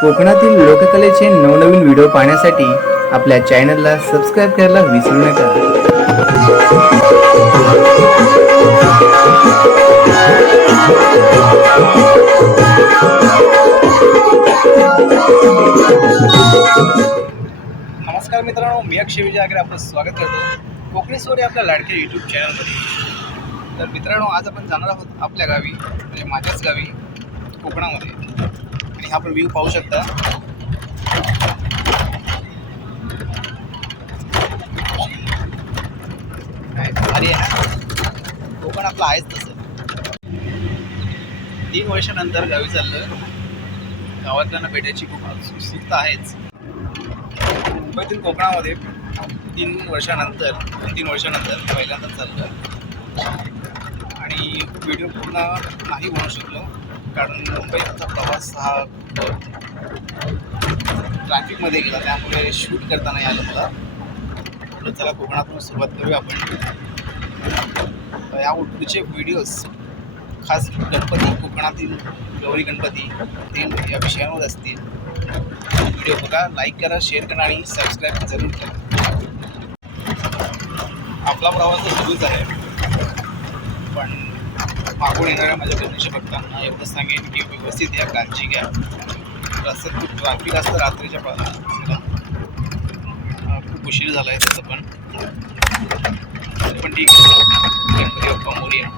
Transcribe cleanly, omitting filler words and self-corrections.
कोकणातील लोककलेचे नवनवीन व्हिडिओ पाहण्यासाठी आपल्या चॅनलला सबस्क्राईब करायला विसरू नका। नमस्कार मित्रांनो, मी अक्षय विजय आगरे आपलं स्वागत करतो कोकणी स्वरी आपल्या लाडक्या यूट्यूब चॅनलमध्ये। तर मित्रांनो, आज आपण जाणार आहोत आपल्या गावी, म्हणजे माझ्याच गावी कोकणामध्ये। आणि हा आपण व्ह्यू पाहू शकता। भारी आहे ना, कोकण आपलं आहेच तसं। 3 वर्षानंतर गावी चाललं। गावातल्यांना भेटायची खूप उत्सुकता आहेच। मुंबईतील कोकणामध्ये 3 वर्षानंतर पहिल्यांदा चाललं आणि व्हिडिओ पूर्ण नाही बनवू शकलो, कारण मुंबईचा प्रवास हा ट्रॅफिकमध्ये गेला, त्यामुळे शूट करता नाही आलं मला। तर चला कोकणातून सुरुवात करूया आपण। या पुढचे व्हिडिओज खास गणपती, कोकणातील गौरी गणपती ते या विषयांवर असतील। व्हिडिओ बघा, लाईक करा, शेअर करा आणि सबस्क्राईब जरूर करा। आपला प्रवास तर सुरूच आहे, पण मागून येणाऱ्या माझ्या गणेश भक्तांना एवढं सांगेन की व्यवस्थित या, काळजी घ्या। रस्त्यात खूप ट्रॅफिक असतं रात्रीच्या खूप उशीर झाला आहे त्याचं, पण ठीक आहे। गणपती बाप्पा मोरया।